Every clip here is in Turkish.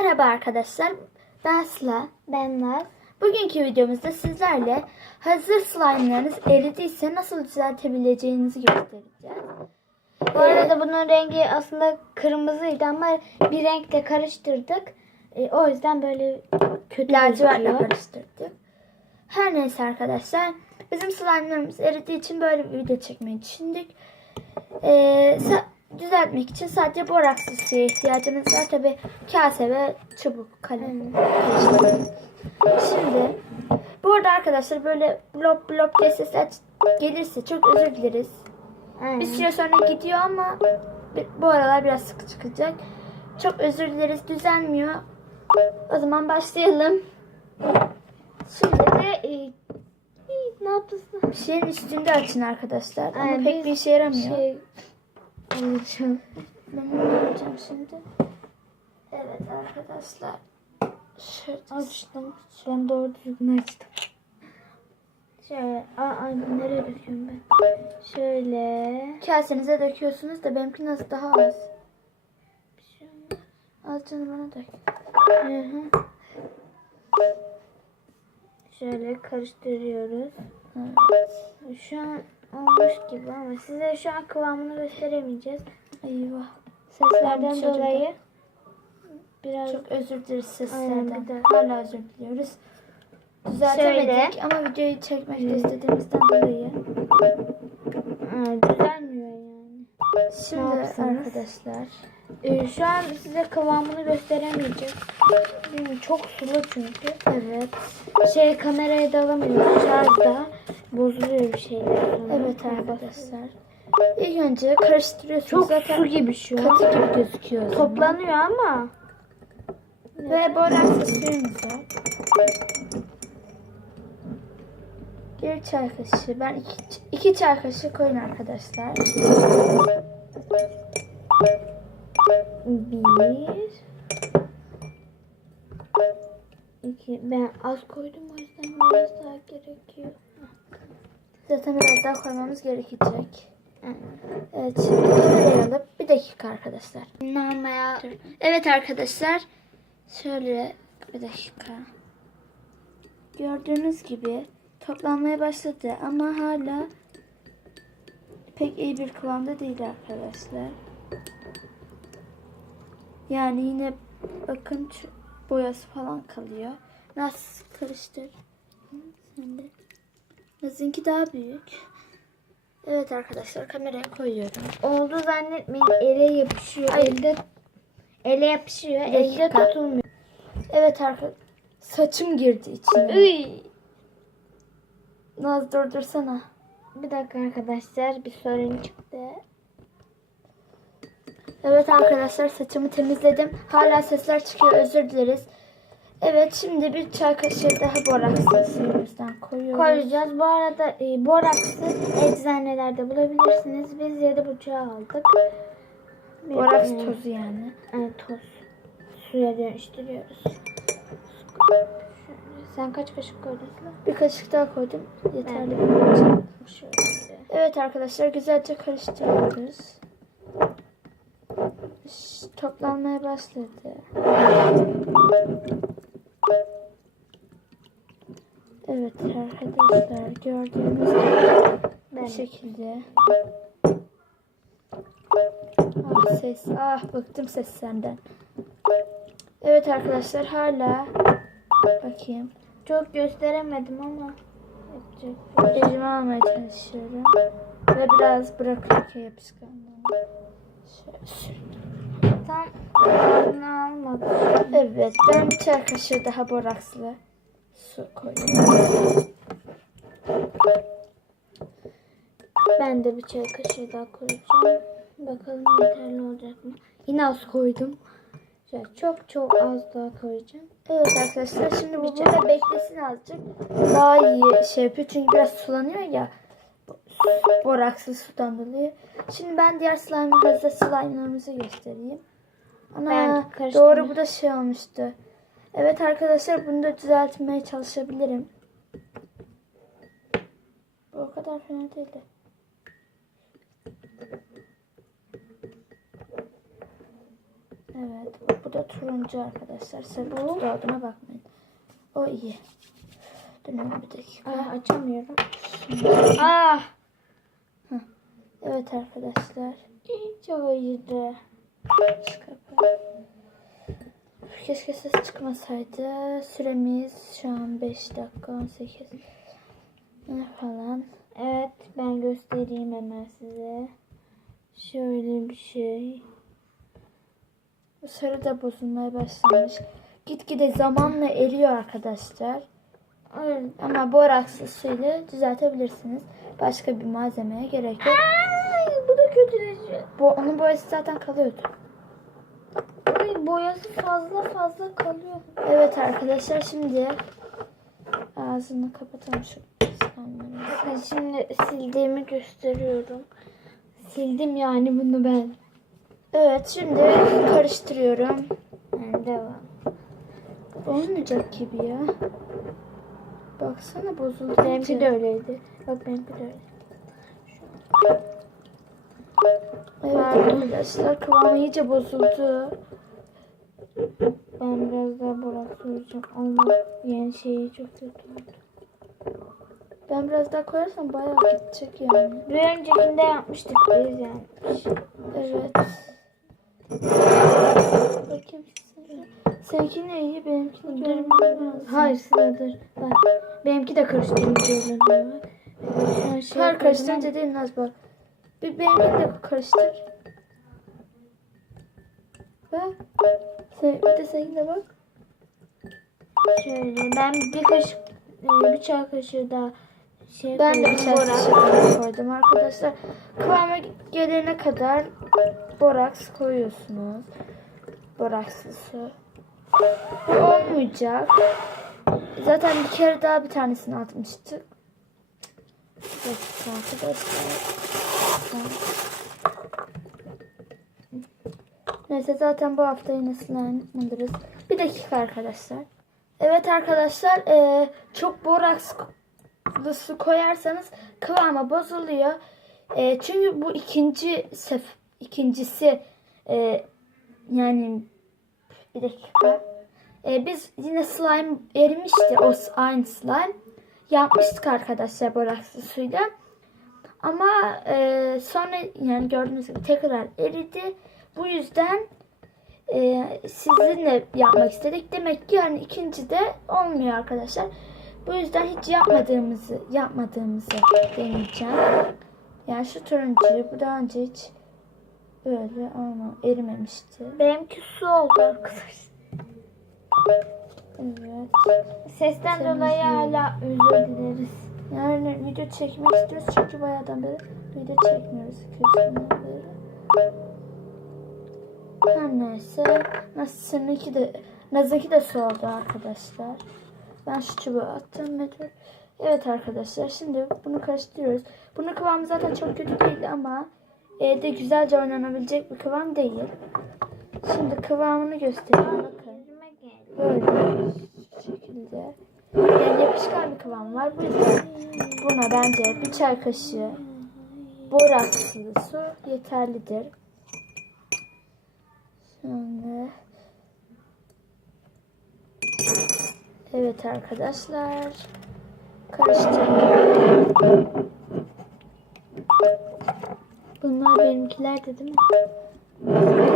Merhaba arkadaşlar. Ben Sıla. Ben Naz. Bugünkü videomuzda sizlerle hazır slime'larınız eridiyse nasıl düzeltebileceğinizi göstereceğiz. Bu arada bunun rengi aslında kırmızıydı ama bir renkle karıştırdık. E, o yüzden böyle kötü Lacivertle karıştırdık. Her neyse arkadaşlar. Bizim slime'larımız eridiği için böyle bir video çekmeyi düşündük. Ee, düzeltmek için sadece borakslı suya ihtiyacınız var. Tabi kase ve çubuk kalem. Şimdi burada arkadaşlar böyle blop blop diye sesler gelirse çok özür dileriz. Aynen. Bir süre sonra gidiyor ama bu aralar biraz sıkı çıkacak. Çok özür dileriz düzelmiyor. O zaman başlayalım. Şimdi de e, ne yapıyorsun? bir şeyin üstünde açın arkadaşlar. Ama Aynen, pek biz bir işe yaramıyor. Şey alacağım. Ben onu yapacağım şimdi. Evet arkadaşlar. Şöyle Açtım. Ben doğru düzgün açtım. Şöyle. Aa, ay, nereye döküyorum ben? Şöyle. kasenize döküyorsunuz da benimki nasıl daha az. Bir şey olmaz. Az canım bana dök. Hı hı. Şöyle karıştırıyoruz. Evet. Şu an olmuş gibi ama size şu an kıvamını gösteremeyeceğiz. Eyvah. Seslerden Çocuğum. dolayı biraz Çok özür dileriz seslerden. bir de- Hala özür diliyoruz. Düzeltemedik ama videoyu çekmek de istediğimizden dolayı. Aa, düzelmiyor yani. Şimdi arkadaşlar. Ee, şu an size kıvamını gösteremeyeceğiz. Bilmiyorum, çok sulu çünkü. Evet. Şey kameraya da alamıyoruz. Şarjda bozuluyor bir şeyler. sonra. Evet arkadaşlar. İlk önce karıştırıyorsunuz. Çok Zaten su gibi şu an. katı gibi gözüküyor. Toplanıyor ama. Ve borakslı suyumuz var. Bir çay kaşığı. Ben iki, iki çay kaşığı koyun arkadaşlar. Bir. İki. Ben az koydum o yüzden biraz daha gerekiyor. Zaten biraz daha koymamız gerekecek. Evet şimdi kamerayı bir dakika arkadaşlar. Normal. Evet arkadaşlar. Şöyle bir dakika. Gördüğünüz gibi toplanmaya başladı ama hala pek iyi bir kıvamda değil arkadaşlar. Yani yine bakın boyası falan kalıyor. Nasıl karıştır? Sen de. Nazınki daha büyük. Evet arkadaşlar kameraya koyuyorum. Oldu zannetmeyin. Ele yapışıyor. Ay. Elde ele yapışıyor. Elde tutulmuyor. Evet arkadaşlar. Saçım girdi içine. Üy. Naz durdursana. Bir dakika arkadaşlar bir sorun çıktı. Evet arkadaşlar saçımı temizledim. Hala sesler çıkıyor özür dileriz. Evet şimdi bir çay kaşığı daha borakslı suyumuzdan koyuyoruz. Koyacağız. Bu arada e, boraksı eczanelerde bulabilirsiniz. Biz yedi buçuğa aldık. Bir- Boraks e, tozu yani. Evet toz. Suya dönüştürüyoruz. Sen kaç kaşık koydun? Bir kaşık daha koydum. Yeterli. Şöyle. Evet arkadaşlar güzelce karıştırıyoruz. Toplanmaya başladı. Evet arkadaşlar gördüğünüz gibi bu şekilde. Ah ses, ah bıktım ses senden. Evet arkadaşlar hala bakayım. Çok gösteremedim ama şey Elime almaya çalışıyorum. Ve biraz bırakıyorum ki yapışkanlığını. Tam ağzına almadım. Evet ben bir çay kaşığı daha borakslı su koyuyorum. Ben de bir çay kaşığı daha koyacağım. Bakalım yeterli olacak mı? Yine az koydum. Şöyle çok çok az daha koyacağım. Evet arkadaşlar şimdi bu burada beklesin azıcık. Daha iyi şey yapıyor çünkü biraz sulanıyor ya. Borakslı sudan dolayı. Şimdi ben diğer slime hazır slime'larımızı göstereyim. Ana doğru bu da şey olmuştu. Evet arkadaşlar bunu da düzeltmeye çalışabilirim. Bu o kadar fena değildi. Evet. Bu da turuncu arkadaşlar. Sarı olduğuna bakmayın. O iyi. Dönüyorum bir dakika. Aa, açamıyorum. Ah! Evet arkadaşlar. Çok acıdı. Keşke ses çıkmasaydı. Süremiz şu an 5 dakika 18 ne falan. Evet ben göstereyim hemen size. Şöyle bir şey. Sarı da bozulmaya başlamış. Gitgide zamanla eriyor arkadaşlar. Ama borakslı suyla düzeltebilirsiniz. Başka bir malzemeye gerek yok. Ay, bu da kötüleşiyor. Bu, onun boyası zaten kalıyordu. Ay, boyası fazla fazla kalıyor. Evet arkadaşlar şimdi ağzını kapatalım şu şimdi sildiğimi gösteriyorum. Sildim yani bunu ben. Evet şimdi karıştırıyorum. Yani devam. Olmayacak gibi ya. Baksana bozuldu. Benimki de öyleydi. Bak benimki de öyle. Evet arkadaşlar kıvamı iyice bozuldu. Ben biraz daha borak soracağım ama yeni şeyi çok kötü oldu. Ben biraz daha koyarsam bayağı gidecek yani. Bir öncekinde yapmıştık biz yani. Evet. Bakayım size. Seninki ne iyi benimki görmem Hayır sıradır. Bak benimki de oluyor. Şu an şey yapıyorum. karıştırınca değil Naz bak. Bir benimki de karıştır. Bak. Sen, bir de seninki de bak. Şöyle ben bir kaşık e, bir çay kaşığı daha şey Ben de bir koydum, çay borak. kaşığı koydum arkadaşlar. Kıvama gelene kadar boraks koyuyorsunuz. Borakslı su. Bu olmayacak. Zaten bir kere daha bir tanesini atmıştık. Arkadaşlar. Neyse zaten bu hafta yine alırız. Bir dakika arkadaşlar. Evet arkadaşlar eee, çok borakslı su koyarsanız kıvamı bozuluyor. Eee, çünkü bu ikinci sef ikincisi eee, yani bir dakika. Eee, biz yine slime erimişti o aynı slime. Yapmıştık arkadaşlar borakslı suyla. Ama eee, sonra yani gördüğünüz gibi tekrar eridi. Bu yüzden eee, sizinle yapmak istedik. Demek ki yani ikinci de olmuyor arkadaşlar. Bu yüzden hiç yapmadığımızı yapmadığımızı deneyeceğim. Yani şu turuncuyu bu daha önce hiç böyle ama erimemişti. Benimki su oldu arkadaşlar. Evet. Sesten dolayı hala özür dileriz. Yani video çekmek istiyoruz çünkü bayağıdan beri video çekmiyoruz. 200 günden beri. Her neyse. Nasılsınınki de Naz'ınki de su oldu arkadaşlar. Ben şu çubuğu attım ve dur. Evet arkadaşlar şimdi bunu karıştırıyoruz. Bunun kıvamı zaten çok kötü değil ama evde güzelce oynanabilecek bir kıvam değil. Şimdi kıvamını göstereyim bakın. Böyle şekilde. Yani yapışkan bir kıvam var. Bu yüzden buna bence bir çay kaşığı borakslı su yeterlidir. Şimdi Evet arkadaşlar. Karıştırıyorum. Bunlar benimkilerdi değil mi?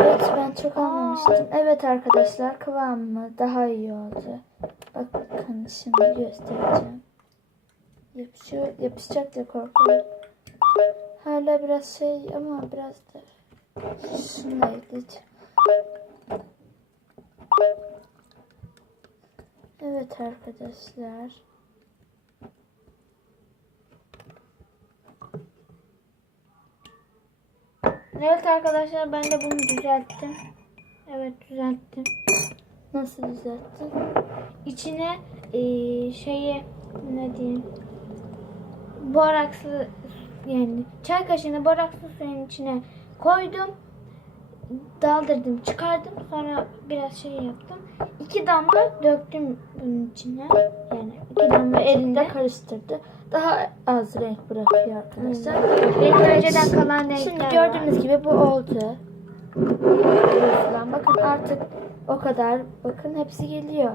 Evet ben çok anlamıştım. Evet arkadaşlar kıvamı daha iyi oldu. Bakın şimdi göstereceğim. Yapışıyor, yapışacak diye korkuyorum. Hala biraz şey ama biraz da şunu da ekleyeceğim. Evet arkadaşlar. Evet arkadaşlar ben de bunu düzelttim. Evet düzelttim. Nasıl düzelttin? İçine eee şeyi ne diyeyim borakslı yani çay kaşığını borakslı suyun içine koydum. Daldırdım çıkardım sonra biraz şey yaptım. İki damla döktüm bunun içine. Yani iki damla Elinde karıştırdı. Daha az renk bırakıyor arkadaşlar. Benim önceden kalan renkler Şimdi var. gördüğünüz gibi bu oldu. Bakın artık o kadar. Bakın hepsi geliyor.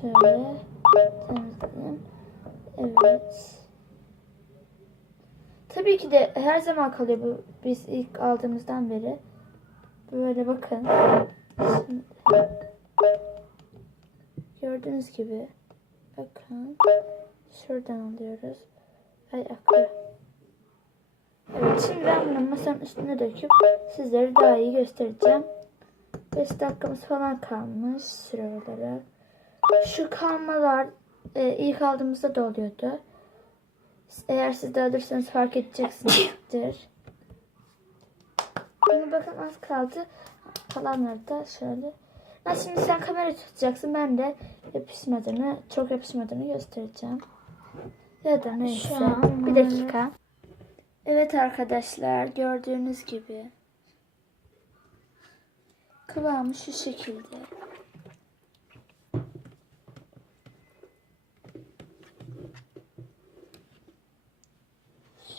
Şöyle temizleyelim. Evet. Tabii ki de her zaman kalıyor bu biz ilk aldığımızdan beri. Böyle bakın. Şimdi, gördüğünüz gibi bakın şuradan alıyoruz. Ay akıyor. Evet şimdi ben bunu masanın üstüne döküp sizlere daha iyi göstereceğim. 5 dakikamız falan kalmış süre olarak. Şu kalmalar e, ilk aldığımızda da oluyordu. Eğer siz de alırsanız fark edeceksinizdir. Ama bakın az kaldı. Kalanları da şöyle. Ben şimdi sen kamerayı tutacaksın. Ben de yapışmadığını, çok yapışmadığını göstereceğim. Ya da neyse. Bir dakika. Evet arkadaşlar gördüğünüz gibi. Kıvamı şu şekilde.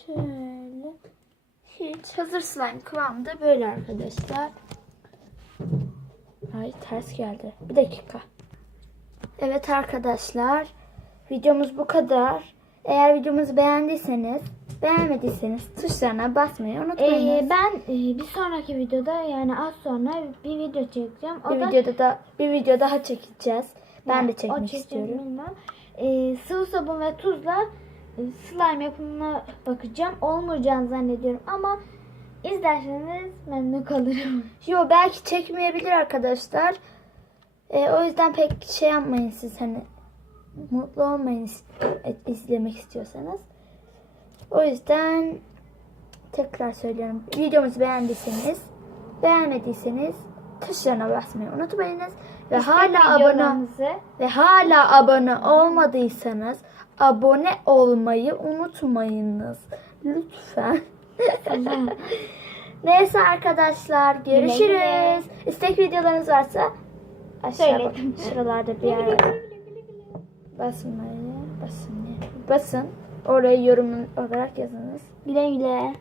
Şöyle. Hiç hazır slime kıvamı da böyle arkadaşlar. Ay ters geldi. Bir dakika. Evet arkadaşlar. Videomuz bu kadar. Eğer videomuzu beğendiyseniz, beğenmediyseniz tuşlarına basmayı unutmayın. Ee, ben e, bir sonraki videoda yani az sonra bir video çekeceğim. O bir da videoda da bir video daha çekeceğiz. Ben Yani de çekmek istiyorum. bilmem. Ee, sıvı sabun ve tuzla slime yapımına bakacağım. Olmayacağını zannediyorum ama izlerseniz memnun kalırım. Yo belki çekmeyebilir arkadaşlar. Ee, o yüzden pek şey yapmayın siz hani mutlu olmayın izlemek istiyorsanız. O yüzden tekrar söylüyorum. Videomuzu beğendiyseniz, beğenmediyseniz tuşlarına basmayı unutmayınız ve hala abone ve hala abone olmadıysanız abone olmayı unutmayınız. Lütfen. Neyse arkadaşlar görüşürüz. güle. İstek videolarınız varsa aşağı Söyledim. şuralarda bir yer basmayı basın basın oraya yorum olarak yazınız. güle güle.